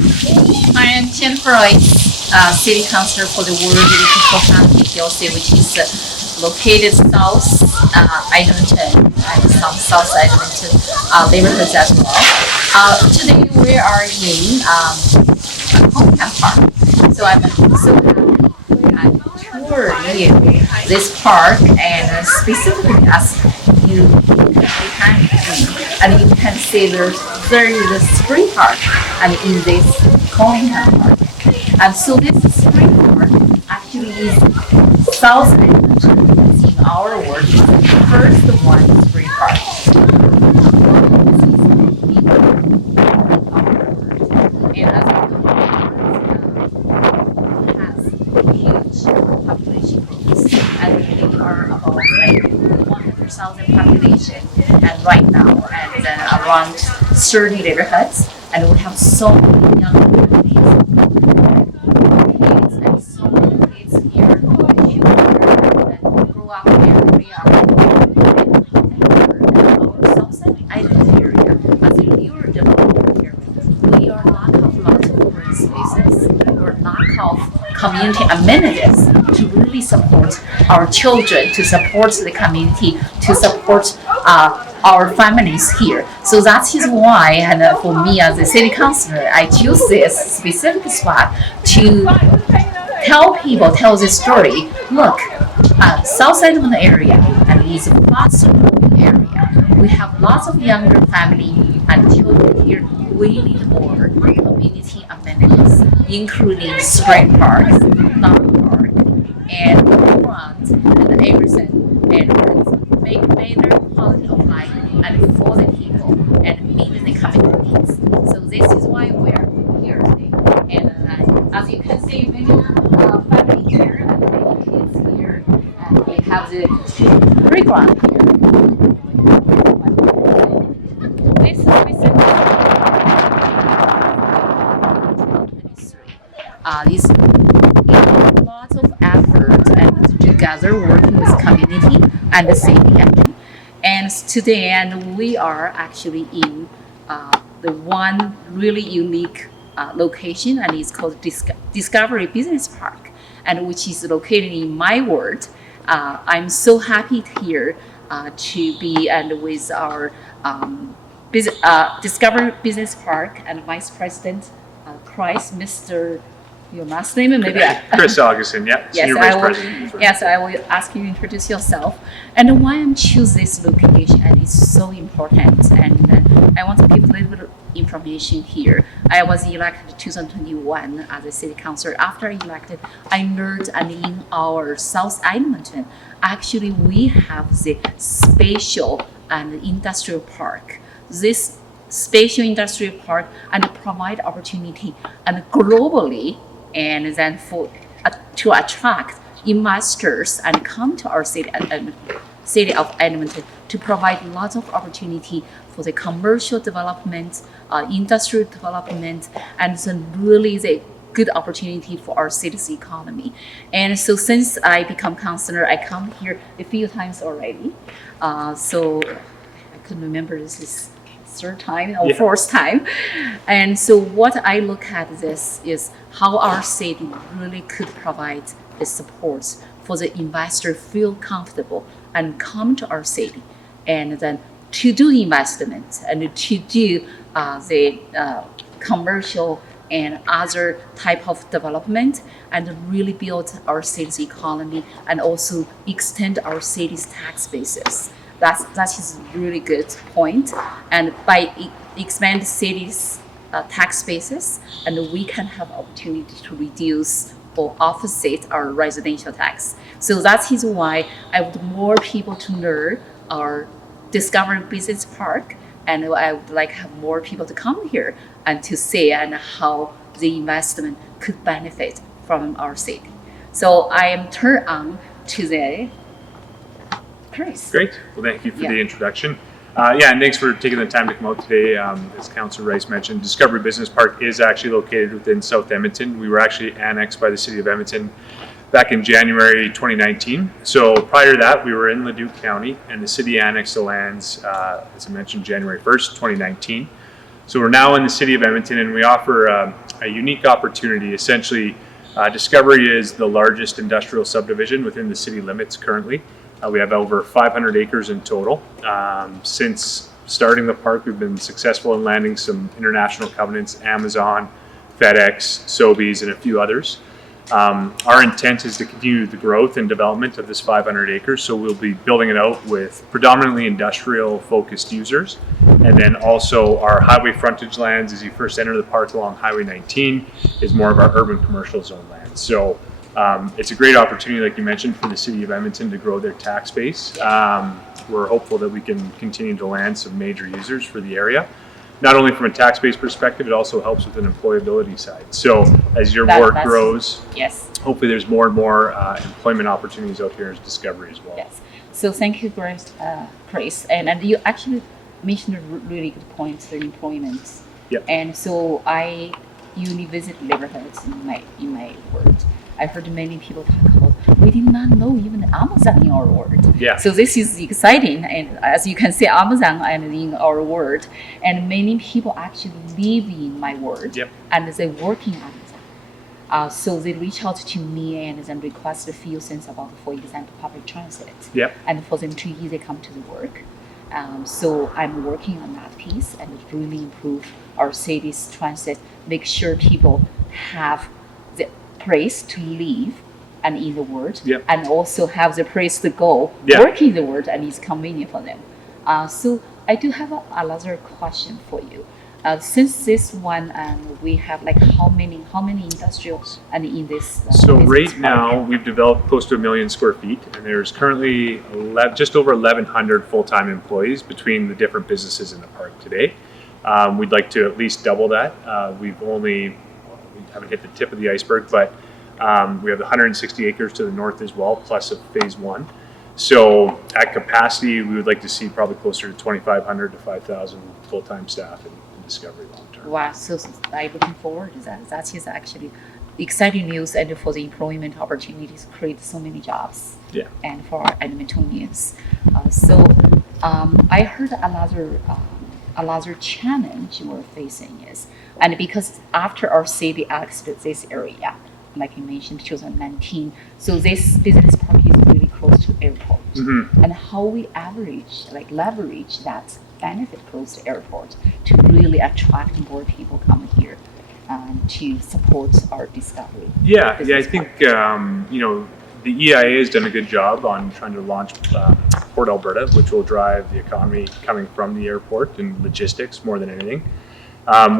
I am Jennifer Rice, City Councillor for the Ward Leduc County PLC, which is located south Edmonton and some south Edmonton neighborhoods as well. Today we are in Hometown Park, so I'm so happy to tour you this park and specifically as you can and you can see there is a spring park and in this Hometown Park. And so this spring park actually is South Edmonton in our world is the first one spring park. And as has huge population growth, and they are about like 100,000 population, and right now, and then around 30 neighborhoods, and we have so many young families and so many kids here that grow up every our southern island area as a newer development area. We are lack of lots of green spaces, or lack of community amenities to really support our children, to support the community, to support our families here. So that is why, and for me as a city councillor, I choose this specific spot to tell this story. Look, South Edmonton area and is a fast growing area. We have lots of younger family and children here. We need more community amenities, including spring parks, dog park, and playgrounds, and everything, and make better quality of life and for the people and meet the community needs. So this is why we are here today. And as you can see, many families here and many kids here, and we have the playground here. This is is lots of effort and together working with community and the city. And today, and we are actually in the one really unique location, and it's called Discovery Business Park, and which is located in my ward. I'm so happy here to be and with our Discovery Business Park and Vice President Rice, Mr. Your last name and maybe Chris Augustin, yeah, Senior Vice President. Yes, I will ask you to introduce yourself and why I'm choose this location, and it's so important. And I want to give a little bit of information here. I was elected in 2021 as a city councillor. After I elected, I learned, and in our South Edmonton, actually we have the spatial and industrial park. This spatial industrial park and provide opportunity and globally, and then for to attract investors and come to our city and city of Edmonton to provide lots of opportunity for the commercial development, industrial development, and then really the good opportunity for our city's economy. And so since I become councillor, I come here a few times already. So I couldn't remember this is third time or fourth time. And so what I look at this is how our city really could provide the support for the investor feel comfortable and come to our city and then to do investment and to do the commercial and other type of development and really build our city's economy and also extend our city's tax basis. That is a really good point. And by expand city's tax basis, and we can have opportunity to reduce or offset our residential tax. So that is why I want more people to learn our Discovery Business Park, and I would like to have more people to come here and to see and how the investment could benefit from our city. So I am turned on to the Chris. Great. Well, thank you for the introduction. And thanks for taking the time to come out today. As Councillor Rice mentioned, Discovery Business Park is actually located within South Edmonton. We were actually annexed by the City of Edmonton back in January 2019. So prior to that, we were in Leduc County, and the city annexed the lands, as I mentioned, January 1st, 2019. So we're now in the City of Edmonton, and we offer a unique opportunity. Essentially, Discovery is the largest industrial subdivision within the city limits currently. We have over 500 acres in total. Since starting the park, we've been successful in landing some international covenants, Amazon, FedEx, Sobeys, and a few others. Our intent is to continue the growth and development of this 500 acres, so we'll be building it out with predominantly industrial focused users, and then also our highway frontage lands as you first enter the park along Highway 19 is more of our urban commercial zone land. So it's a great opportunity, like you mentioned, for the City of Edmonton to grow their tax base. We're hopeful that we can continue to land some major users for the area. Not only from a tax-based perspective, it also helps with an employability side. So as your work grows, yes, hopefully there's more and more employment opportunities out here as Discovery as well. Yes. So thank you, Grace. And you actually mentioned a really good point, the employment. Yep. And so I usually visit neighborhoods in my ward. I heard many people talk about, we did not know even Amazon in our ward. Yeah. So this is exciting, and as you can see, Amazon and in our ward, and many people actually live in my ward, Yep. and they work in Amazon. So they reach out to me and then request a few things about, for example, public transit, Yep. and for them to easily come to the work. So I'm working on that piece and really improve our city's transit, make sure people have the place to live and in the world, Yep. and also have the place to go Yeah. work in the world, and it's convenient for them. So I do have another question for you. Since this one, we have like how many industrials and in this? So business right park? now we've developed close to 1 million square feet, and there's currently just over 1,100 full-time employees between the different businesses in the park today. We'd like to at least double that. We haven't hit the tip of the iceberg, but we have 160 acres to the north as well, plus a phase one. So at capacity, we would like to see probably closer to 2,500 to 5,000 full-time staff in Discovery long term. Wow, so I'm looking forward to that. That is actually exciting news, and for the employment opportunities, create so many jobs. Yeah. And for our Edmontonians. I heard another challenge we're facing is, and because after our city annexed this area, like you mentioned, 2019, so this business park is really close to airport. Mm-hmm. And how we leverage that benefit close to airport to really attract more people come here to support our Discovery. Yeah, I business think park. the EIA has done a good job on trying to launch Port Alberta, which will drive the economy coming from the airport and logistics more than anything.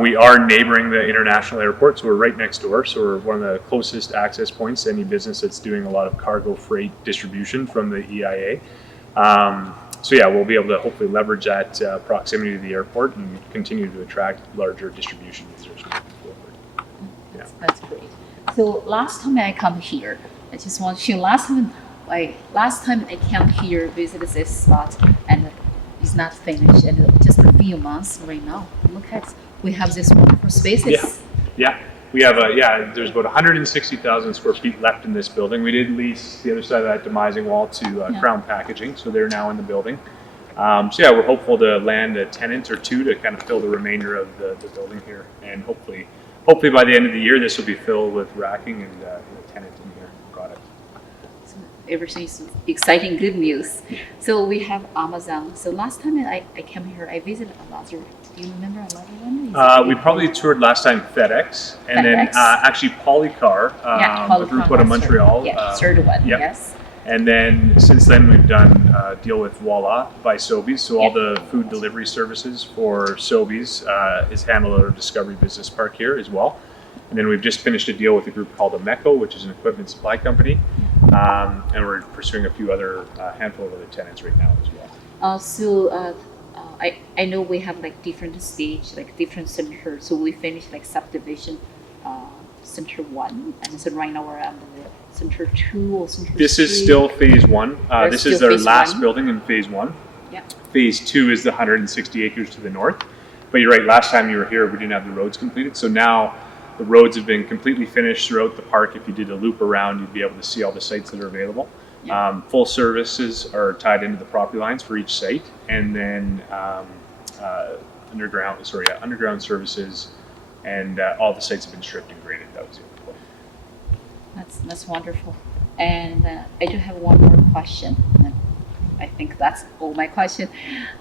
We are neighboring the international airport, so we're right next door. So we're one of the closest access points to any business that's doing a lot of cargo freight distribution from the EIA. So yeah, we'll be able to hopefully leverage that proximity to the airport and continue to attract larger distribution users moving forward. Yeah. That's great. So last time I come here, I just want to share. Last time I came here, visited this spot, and it's not finished, and just a few months right now. Look at, we have this wonderful spaces. Yeah. We have there's about 160,000 square feet left in this building. We did lease the other side of that demising wall to Crown Packaging, so they're now in the building. So yeah, we're hopeful to land a tenant or two to kind of fill the remainder of the building here, and hopefully by the end of the year, this will be filled with racking and a tenant in here product. So everything is exciting, good news. So we have Amazon. So last time I came here, I visited another. Do you remember another one? We probably toured last time FedEx, and then actually Polycar, a group out of Montreal. Yeah, third one. Yep. Yes. And then since then we've done a deal with Voila by Sobeys. So all the food delivery services for Sobeys is handled at our Discovery Business Park here as well. And then we've just finished a deal with a group called Ameco, which is an equipment supply company. And we're pursuing a few other, handful of other tenants right now as well. I know we have like different stage, like different centers. So we finished like subdivision, center 1, and so right now we're on the center 2 or center 3. This is still phase 1. This is our last building in phase 1. Yeah. Phase 2 is the 160 acres to the north. But you're right, last time you were here, we didn't have the roads completed. So now the roads have been completely finished throughout the park. If you did a loop around, you'd be able to see all the sites that are available. Yeah. Full services are tied into the property lines for each site, and then underground services and all the sites have been stripped and graded. That was the other point. That's wonderful. And I do have one more question. And I think that's all my question.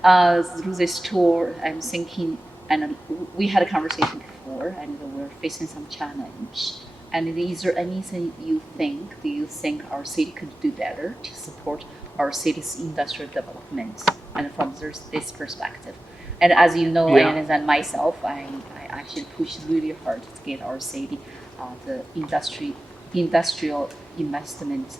Through this tour, I'm thinking, and we had a conversation before, and we're facing some challenge. And is there anything do you think our city could do better to support our city's industrial development, and from this perspective? And as you know, and then myself, I actually pushed really hard to get our city the industrial investment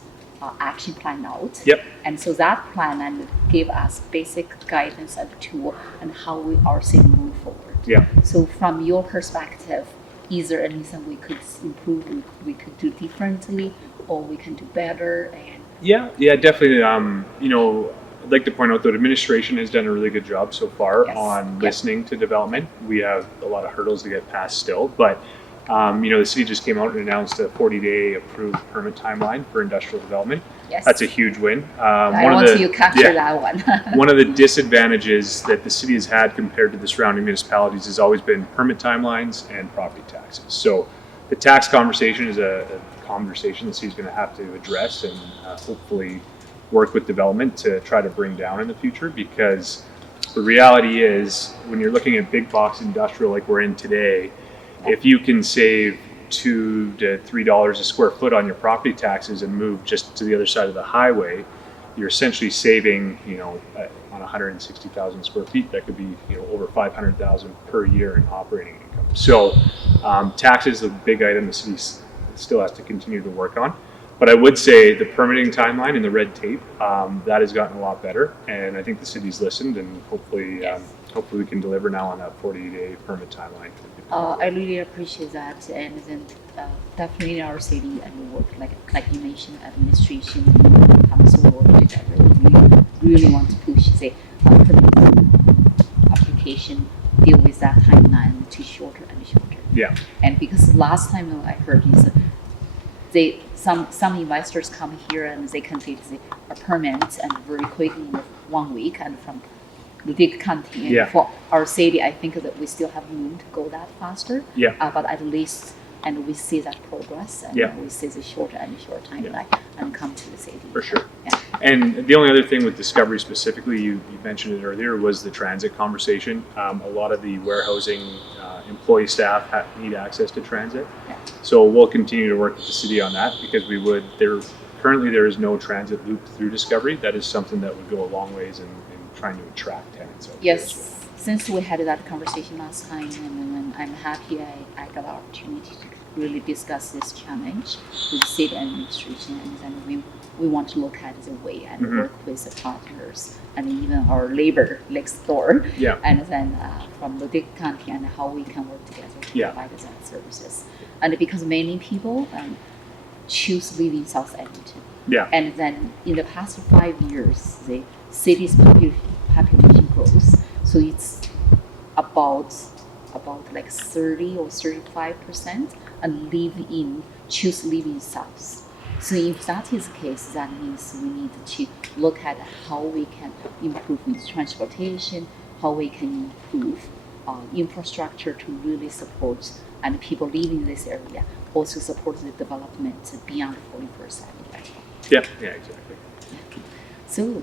action plan out. Yep. And so that plan and gave us basic guidance and tool and how our city move forward. Yeah. So from your perspective, is there anything we could improve, we could do differently, or we can do better? And Yeah, definitely. You know, I'd like to point out that administration has done a really good job so far on listening to development. We have a lot of hurdles to get past still, but you know, the city just came out and announced a 40-day approved permit timeline for industrial development. yes, That's a huge win. I want you to capture that one. One of the disadvantages that the city has had compared to the surrounding municipalities has always been permit timelines and property taxes. So the tax conversation is a conversation the city's going to have to address and hopefully work with development to try to bring down in the future, because the reality is when you're looking at big box industrial like we're in today, if you can save $2 to $3 a square foot on your property taxes and move just to the other side of the highway, you're essentially saving, you know, on 160,000 square feet, that could be, you know, over 500,000 per year in operating income. So taxes is a big item the city still has to continue to work on. But I would say the permitting timeline and the red tape, that has gotten a lot better, and I think the city's listened, and hopefully, hopefully we can deliver now on that 40-day permit timeline. I really appreciate that, and then definitely in our city and work like you mentioned, administration, council work together. We really want to push the permit application, deal with that timeline to shorter and shorter. Yeah. And because last time I heard is some investors come here and they can get a permit and very quickly in 1 week, and from Leduc County. And for our city, I think that we still have room to go that faster. But at least, and we see that progress, and we see the shorter and shorter timeline and come to the city. For sure. And the only other thing with Discovery specifically, you mentioned it earlier, was the transit conversation. A lot of the warehousing employee staff need access to transit. So we'll continue to work with the city on that, because currently there is no transit loop through Discovery. That is something that would go a long ways in trying to attract tenants. Yes, since we had that conversation last time, and I'm happy I got the opportunity to really discuss this challenge with city administration, and then we want to look at the way and work with the partners and even our neighbor next door, and then from Leduc County, and how we can work together to provide that services. And because many people choose live in South Edmonton, and then in the past 5 years, the city's population grows, so it's about like 30 or 35% and choose live in South. So if that is the case, that means we need to look at how we can improve with transportation, how we can improve infrastructure to really support and people living in this area, also support the development beyond 41st Avenue. Yeah, exactly. So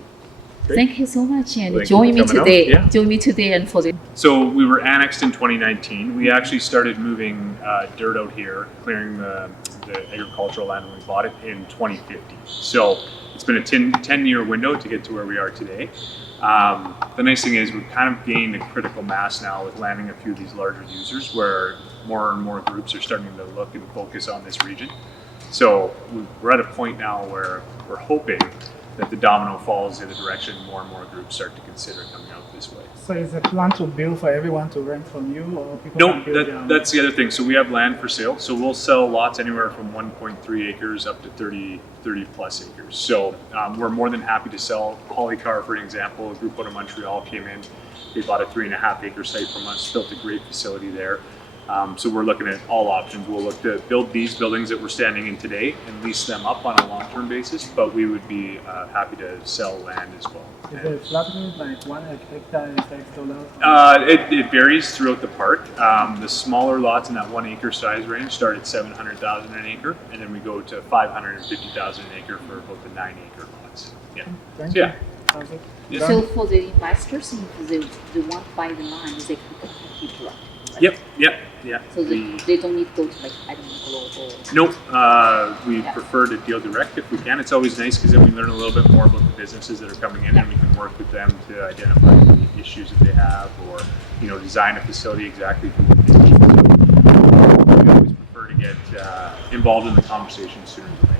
great. Thank you so much, and Thank join you me for coming today. out. Join me today and for the. So we were annexed in 2019. We actually started moving dirt out here, clearing the agricultural land when we bought it in 2015. So it's been a 10-year window to get to where we are today. The nice thing is we've kind of gained a critical mass now with landing a few of these larger users, where more and more groups are starting to look and focus on this region. So we're at a point now where we're hoping that the domino falls in the direction more and more groups start to consider coming out this way. So is the plan to build for everyone to rent from you, or people No, can build that's the other thing. So we have land for sale. So we'll sell lots anywhere from 1.3 acres up to 30 plus acres. So we're more than happy to sell. Polycar, for an example, a group out of Montreal came in. They bought a 3.5 acre site from us, built a great facility there. So we're looking at all options. We'll look to build these buildings that we're standing in today and lease them up on a long-term basis, but we would be happy to sell land as well. Is it flat roof, like 1 hectare is like $2? It varies throughout the park. The smaller lots in that 1 acre size range start at 700,000 an acre, and then we go to 550,000 an acre for about the 9 acre lots. Yeah. Thank So, yeah. you. Sounds good. Yeah. So for the investors, if they want to buy the land, they can contact you directly. Right? Yep. So they don't need to go to like Edmonton or. Nope. We prefer to deal direct if we can. It's always nice because then we learn a little bit more about the businesses that are coming in, and we can work with them to identify the issues that they have, or design a facility exactly for what they need. So we always prefer to get involved in the conversation sooner than later.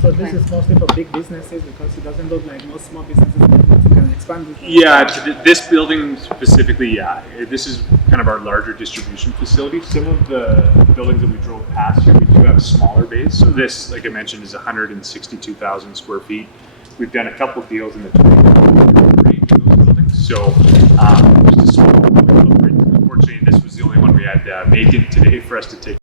So this is mostly for big businesses because it doesn't look like most small businesses can expand this. Yeah, this building specifically, yeah. This is kind of our larger distribution facility. Some of the buildings that we drove past here, we do have smaller bays. So this, like I mentioned, is 162,000 square feet. We've done a couple deals in the 20 range in those buildings. So just a small footprint. Unfortunately, this was the only one we had vacant today for us to take